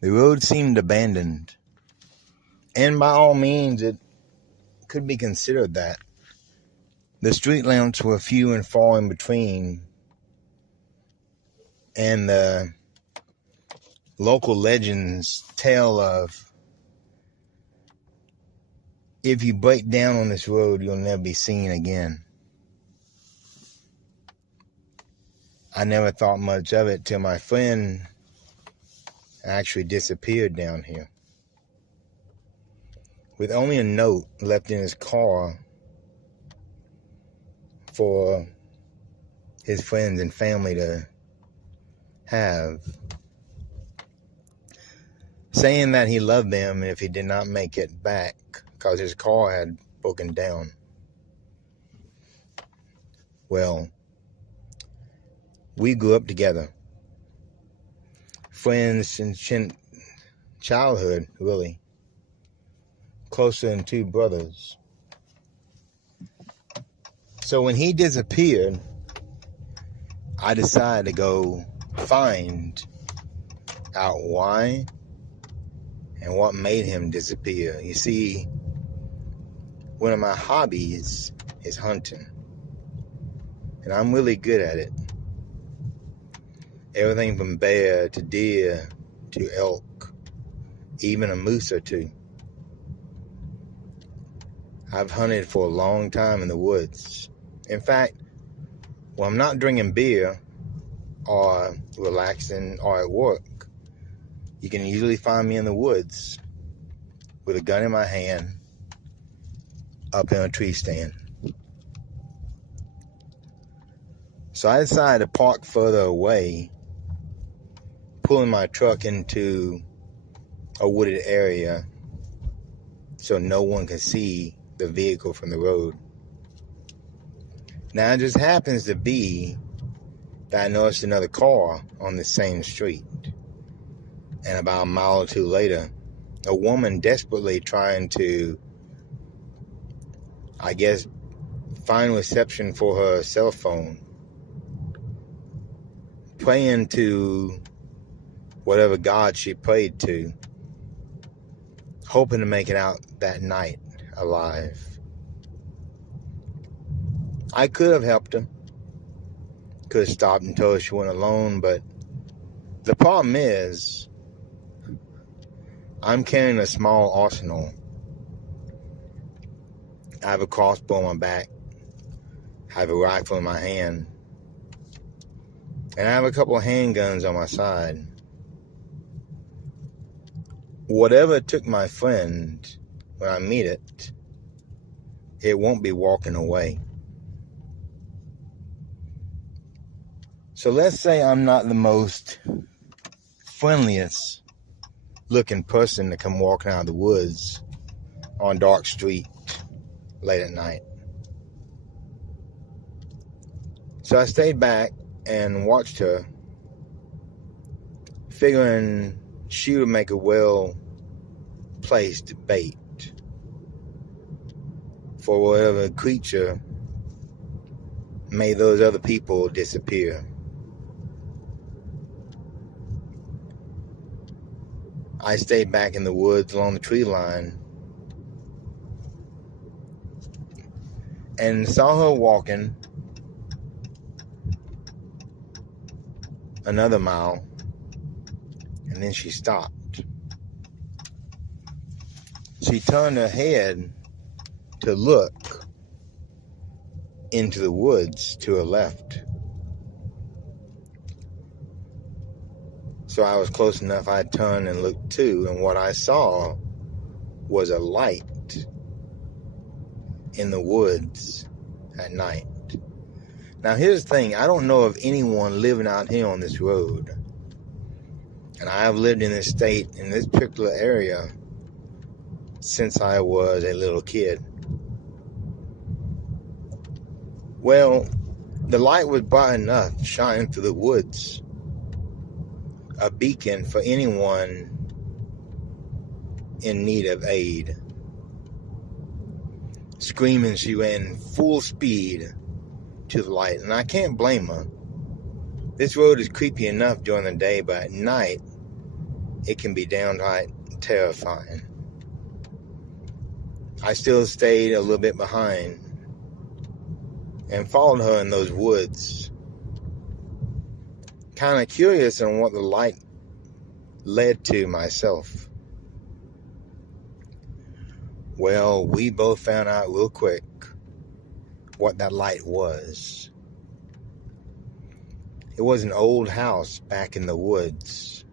The road seemed abandoned, and by all means it could be considered that. The street lamps were few and far in between, and the local legends tell of, if you break down on this road, you'll never be seen again. I never thought much of it till my friend actually disappeared down here, with only a note left in his car for his friends and family to have, saying that he loved them if he did not make it back because his car had broken down. Well, we grew up together, friends since childhood, really, closer than two brothers. So when he disappeared, I decided to go find out why and what made him disappear. You see, one of my hobbies is hunting, and I'm really good at it. Everything from bear to deer to elk, even a moose or two. I've hunted for a long time in the woods. In fact, when I'm not drinking beer or relaxing or at work, you can usually find me in the woods with a gun in my hand up in a tree stand. So I decided to park further away, pulling my truck into a wooded area so no one can see the vehicle from the road. Now it just happens to be that I noticed another car on the same street. And about a mile or two later, a woman desperately trying to, I guess, find reception for her cell phone, praying to whatever God she prayed to, hoping to make it out that night alive. I could have helped her, could have stopped and told her she went alone, but the problem is, I'm carrying a small arsenal. I have a crossbow on my back, I have a rifle in my hand, and I have a couple of handguns on my side. Whatever took my friend, when I meet it, it won't be walking away. So let's say I'm not the most friendliest looking person to come walking out of the woods on a dark street late at night. So I stayed back and watched her, figuring she would make a well-placed bait for whatever creature made those other people disappear. I stayed back in the woods along the tree line and saw her walking another mile, and then she stopped. She turned her head to look into the woods to her left. So I was close enough, I turned and looked too, and what I saw was a light in the woods at night. Now here's the thing, I don't know of anyone living out here on this road. And I have lived in this state, in this particular area, since I was a little kid. Well, the light was bright enough, shining through the woods. A beacon for anyone in need of aid. Screaming, she ran full speed to the light, and I can't blame her. This road is creepy enough during the day, but at night, it can be downright terrifying. I still stayed a little bit behind and followed her in those woods, kind of curious on what the light led to myself. Well, we both found out real quick what that light was. It was an old house back in the woods.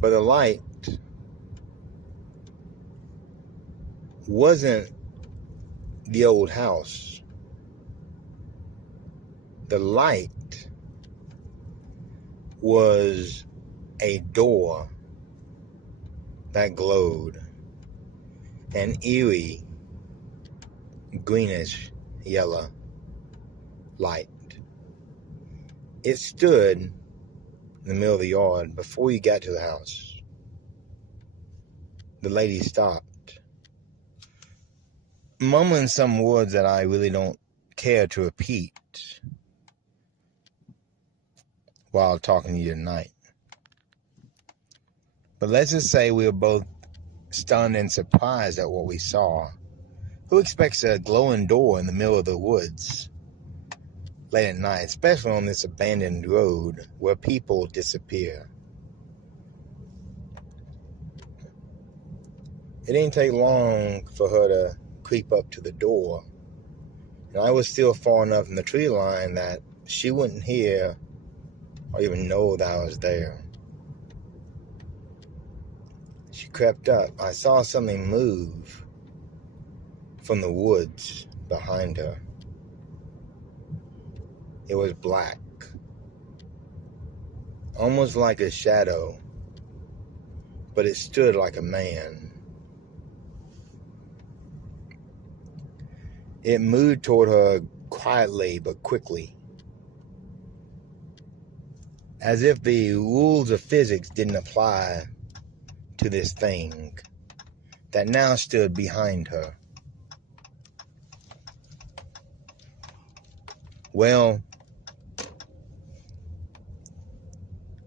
But the light wasn't the old house. The light was a door that glowed, an eerie greenish yellow light. It stood in the middle of the yard before you got to the house. The lady stopped, mumbling some words that I really don't care to repeat while talking to you tonight. But let's just say we were both stunned and surprised at what we saw. Who expects a glowing door in the middle of the woods late at night, especially on this abandoned road where people disappear? It didn't take long for her to creep up to the door, and I was still far enough in the tree line that she wouldn't hear or even know that I was there. She crept up. I saw something move from the woods behind her. It was black, almost like a shadow, but it stood like a man. It moved toward her quietly but quickly, as if the rules of physics didn't apply to this thing that now stood behind her. Well,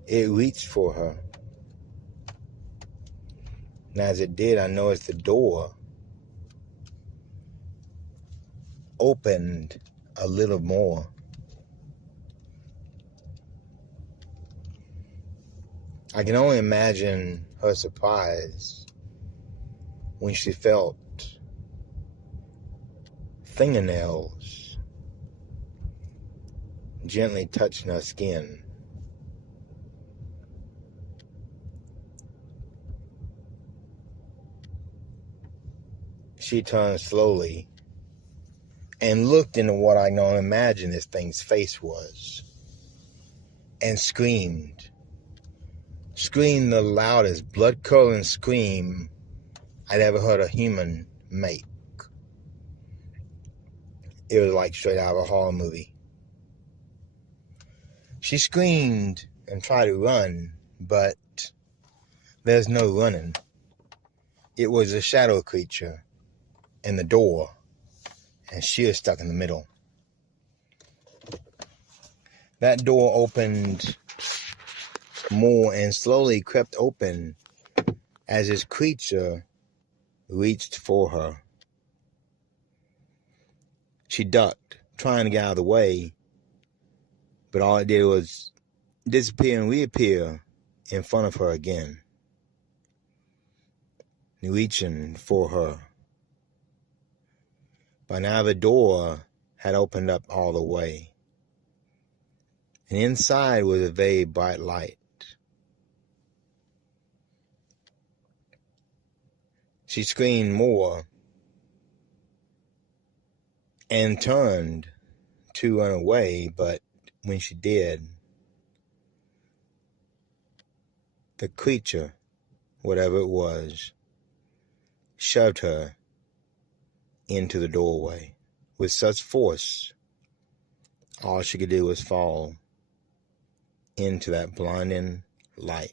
it reached for her. And as it did, I noticed the door opened a little more. I can only imagine her surprise when she felt fingernails gently touching her skin. She turned slowly and looked into what I can imagine this thing's face was, and screamed the loudest, blood-curdling scream I'd ever heard a human make. It was like straight out of a horror movie. She screamed and tried to run, but there's no running. It was a shadow creature in the door, and she was stuck in the middle. That door opened more and slowly crept open as this creature reached for her. She ducked, trying to get out of the way, but all it did was disappear and reappear in front of her again, reaching for her. By now the door had opened up all the way, and inside was a very bright light. She screamed more and turned to run away, but when she did, the creature, whatever it was, shoved her into the doorway with such force, all she could do was fall into that blinding light.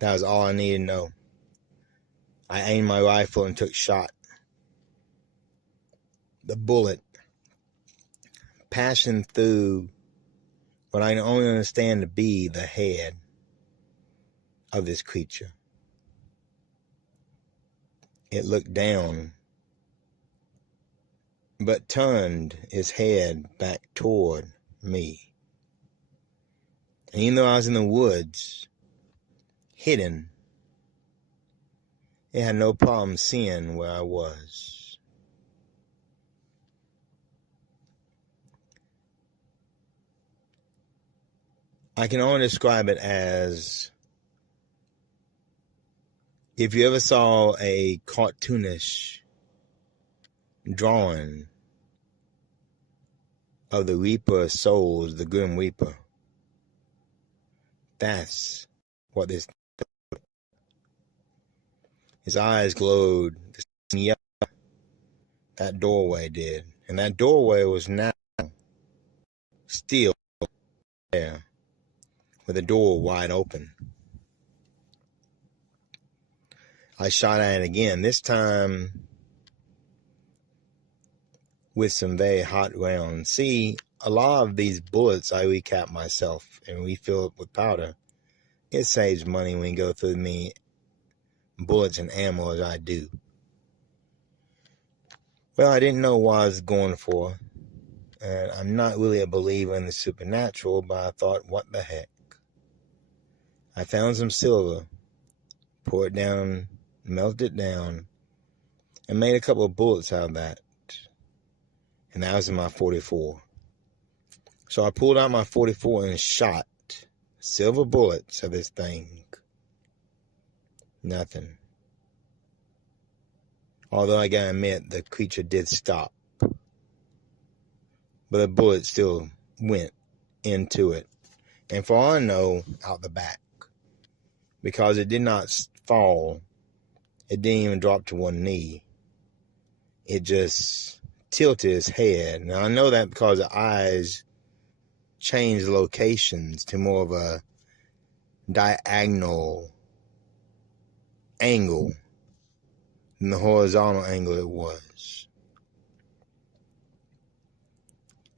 That was all I needed to know. I aimed my rifle and took shot. The bullet passing through but I can only understand to be the head of this creature. It looked down, but turned its head back toward me. And even though I was in the woods, hidden, it had no problem seeing where I was. I can only describe it as if you ever saw a cartoonish drawing of the Reaper of Souls, the Grim Reaper. That's what this. His eyes glowed the same yellow that doorway did, and that doorway was now still there, with the door wide open. I shot at it again, this time with some very hot rounds. See, a lot of these bullets I recap myself and refill it with powder. It saves money when you go through me bullets and ammo as I do. Well, I didn't know what I was going for, and I'm not really a believer in the supernatural, but I thought, what the heck? I found some silver, poured it down, melted it down, and made a couple of bullets out of that. And that was in my 44. So I pulled out my 44 and shot silver bullets of this thing. Nothing. Although I gotta admit, the creature did stop. But the bullet still went into it. And for all I know, out the back. Because it did not fall. It didn't even drop to one knee. It just tilted its head. Now I know that because the eyes changed locations to more of a diagonal angle than the horizontal angle it was.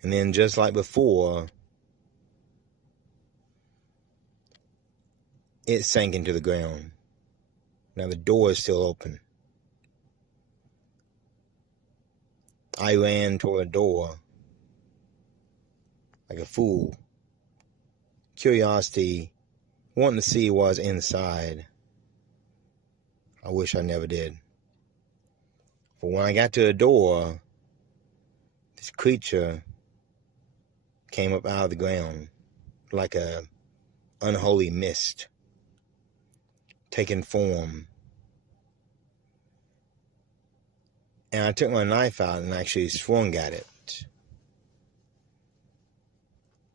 And then just like before, it sank into the ground. Now the door is still open. I ran toward the door like a fool. Curiosity, wanting to see what was inside. I wish I never did. But when I got to the door, this creature came up out of the ground like a unholy mist, taking form. And I took my knife out and actually swung at it.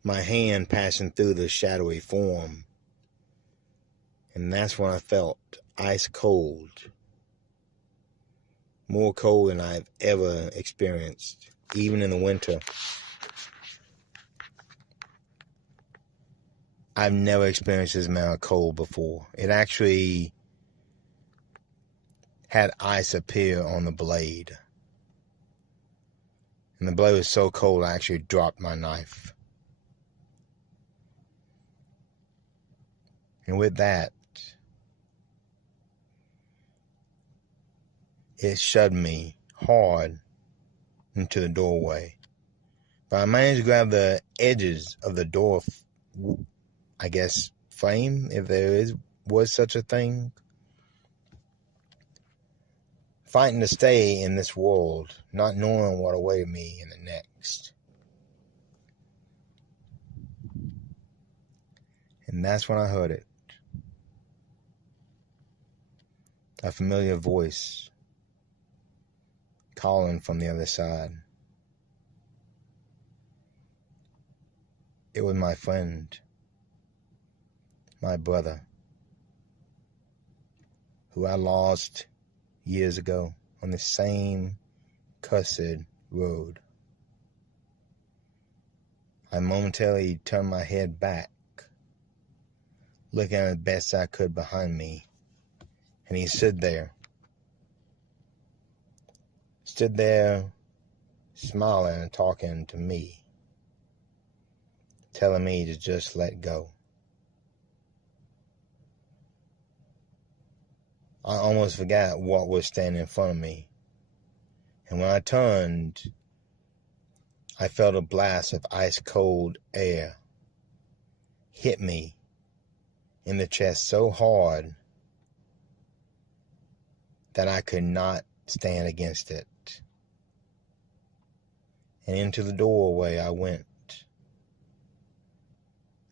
My hand passing through the shadowy form. And that's when I felt ice cold. More cold than I've ever experienced, even in the winter. I've never experienced this amount of cold before. It actually had ice appear on the blade. And the blade was so cold I actually dropped my knife. And with that, it shoved me hard into the doorway. But I managed to grab the edges of the door, I guess, frame, if there was such a thing. Fighting to stay in this world, not knowing what awaited me in the next. And that's when I heard it. A familiar voice calling from the other side. It was my friend, my brother, who I lost years ago on the same cursed road. I momentarily turned my head back, looking as best I could behind me, and he stood there smiling and talking to me. telling me to just let go. I almost forgot what was standing in front of me. And when I turned, I felt a blast of ice-cold air hit me in the chest so hard that I could not stand against it. And into the doorway I went.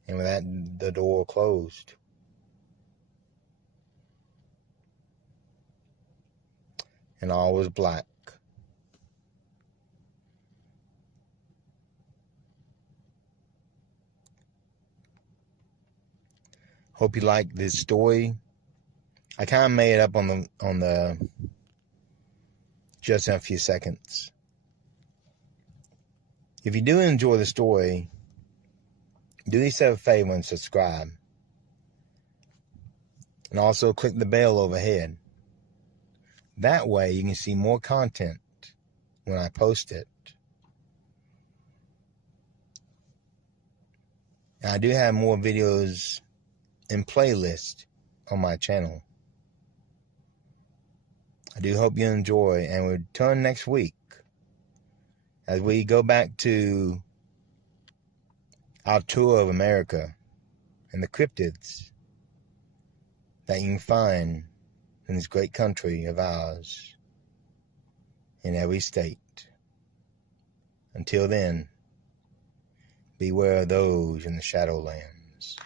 And with that, the door closed. And all was black. Hope you like this story. I kind of made it up on the just in a few seconds. If you do enjoy the story, do yourself a favor and subscribe. And also click the bell overhead. That way you can see more content when I post it. And I do have more videos in playlist on my channel. I do hope you enjoy, and we'll return next week as we go back to our tour of America and the cryptids that you can find in this great country of ours in every state. Until then, beware of those in the Shadowlands.